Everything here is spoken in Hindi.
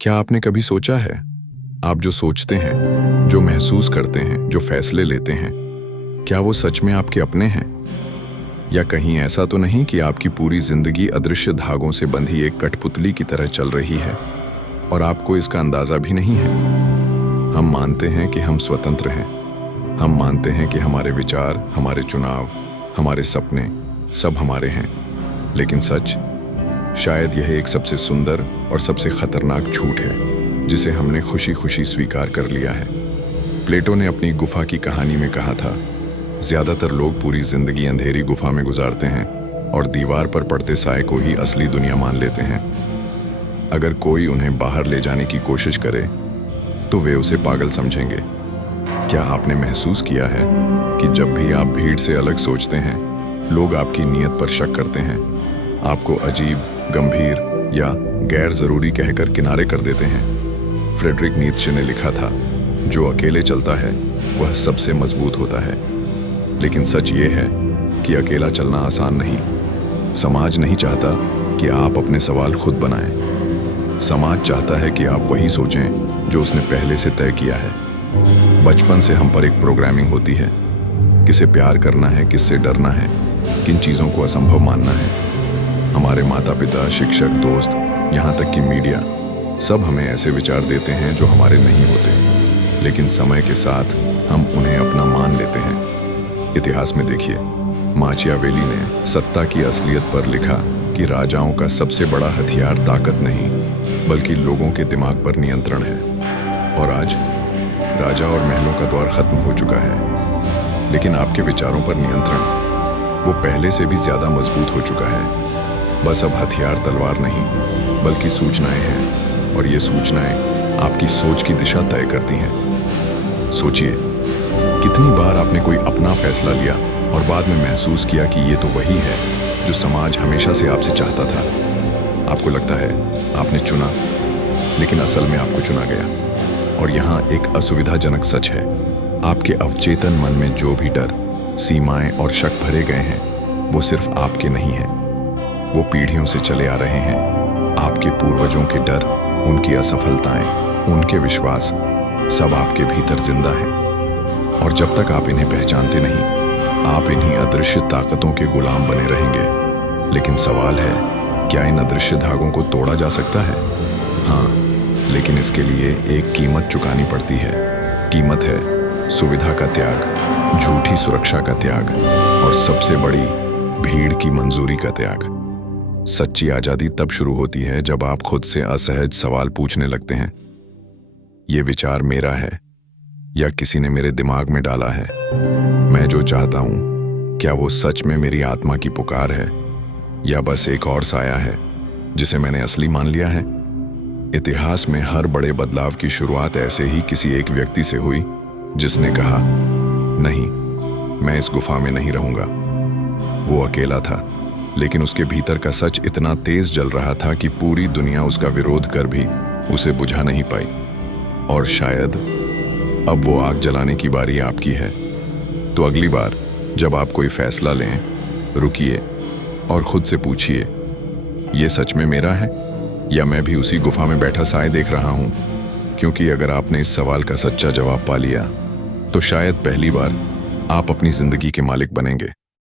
क्या आपने कभी सोचा है, आप जो सोचते हैं, जो महसूस करते हैं, जो फैसले लेते हैं, क्या वो सच में आपके अपने हैं? या कहीं ऐसा तो नहीं कि आपकी पूरी जिंदगी अदृश्य धागों से बंधी एक कठपुतली की तरह चल रही है और आपको इसका अंदाजा भी नहीं है? हम मानते हैं कि हम स्वतंत्र हैं। हम मानते हैं कि हमारे विचार, हमारे चुनाव, हमारे सपने सब हमारे हैं। लेकिन सच, शायद यह एक सबसे सुंदर और सबसे खतरनाक झूठ है जिसे हमने खुशी खुशी स्वीकार कर लिया है। प्लेटो ने अपनी गुफा की कहानी में कहा था, ज्यादातर लोग पूरी जिंदगी अंधेरी गुफा में गुजारते हैं और दीवार पर पड़ते साए को ही असली दुनिया मान लेते हैं। अगर कोई उन्हें बाहर ले जाने की कोशिश करे तो वे उसे पागल समझेंगे। क्या आपने महसूस किया है कि जब भी आप भीड़ से अलग सोचते हैं, लोग आपकी नीयत पर शक करते हैं, आपको अजीब, गंभीर या गैर जरूरी कहकर किनारे कर देते हैं? फ्रेडरिक नीत्शे ने लिखा था, जो अकेले चलता है वह सबसे मजबूत होता है। लेकिन सच ये है कि अकेला चलना आसान नहीं। समाज नहीं चाहता कि आप अपने सवाल खुद बनाएं। समाज चाहता है कि आप वही सोचें जो उसने पहले से तय किया है। बचपन से हम पर एक प्रोग्रामिंग होती है, किसे प्यार करना है, किससे डरना है, किन चीज़ों को असंभव मानना है। हमारे माता पिता, शिक्षक, दोस्त, यहाँ तक कि मीडिया, सब हमें ऐसे विचार देते हैं जो हमारे नहीं होते, लेकिन समय के साथ हम उन्हें अपना मान लेते हैं। इतिहास में देखिए, माचियावेली ने सत्ता की असलियत पर लिखा कि राजाओं का सबसे बड़ा हथियार ताकत नहीं, बल्कि लोगों के दिमाग पर नियंत्रण है। और आज राजा और महलों का दौर खत्म हो चुका है, लेकिन आपके विचारों पर नियंत्रण वो पहले से भी ज्यादा मजबूत हो चुका है। बस अब हथियार तलवार नहीं, बल्कि सूचनाएं हैं, और ये सूचनाएं आपकी सोच की दिशा तय करती हैं। सोचिए, कितनी बार आपने कोई अपना फैसला लिया और बाद में महसूस किया कि ये तो वही है जो समाज हमेशा से आपसे चाहता था। आपको लगता है आपने चुना, लेकिन असल में आपको चुना गया। और यहाँ एक असुविधाजनक सच है, आपके अवचेतन मन में जो भी डर, सीमाएं और शक भरे गए हैं, वो सिर्फ आपके नहीं हैं। वो पीढ़ियों से चले आ रहे हैं। आपके पूर्वजों के डर, उनकी असफलताएं, उनके विश्वास, सब आपके भीतर जिंदा हैं। और जब तक आप इन्हें पहचानते नहीं, आप इन्हीं अदृश्य ताकतों के गुलाम बने रहेंगे। लेकिन सवाल है, क्या इन अदृश्य धागों को तोड़ा जा सकता है? हाँ, लेकिन इसके लिए एक कीमत चुकानी पड़ती है। कीमत है सुविधा का त्याग, झूठी सुरक्षा का त्याग, और सबसे बड़ी, भीड़ की मंजूरी का त्याग। सच्ची आजादी तब शुरू होती है जब आप खुद से असहज सवाल पूछने लगते हैं, ये विचार मेरा है या किसी ने मेरे दिमाग में डाला है? मैं जो चाहता हूं, क्या वो सच में मेरी आत्मा की पुकार है या बस एक और साया है जिसे मैंने असली मान लिया है? इतिहास में हर बड़े बदलाव की शुरुआत ऐसे ही किसी एक व्यक्ति से हुई जिसने कहा, नहीं, मैं इस गुफा में नहीं रहूंगा। वो अकेला था, लेकिन उसके भीतर का सच इतना तेज जल रहा था कि पूरी दुनिया उसका विरोध कर भी उसे बुझा नहीं पाई। और शायद अब वो आग जलाने की बारी आपकी है। तो अगली बार जब आप कोई फैसला लें, रुकिए और खुद से पूछिए, ये सच में मेरा है या मैं भी उसी गुफा में बैठा साए देख रहा हूं? क्योंकि अगर आपने इस सवाल का सच्चा जवाब पा लिया, तो शायद पहली बार आप अपनी जिंदगी के मालिक बनेंगे।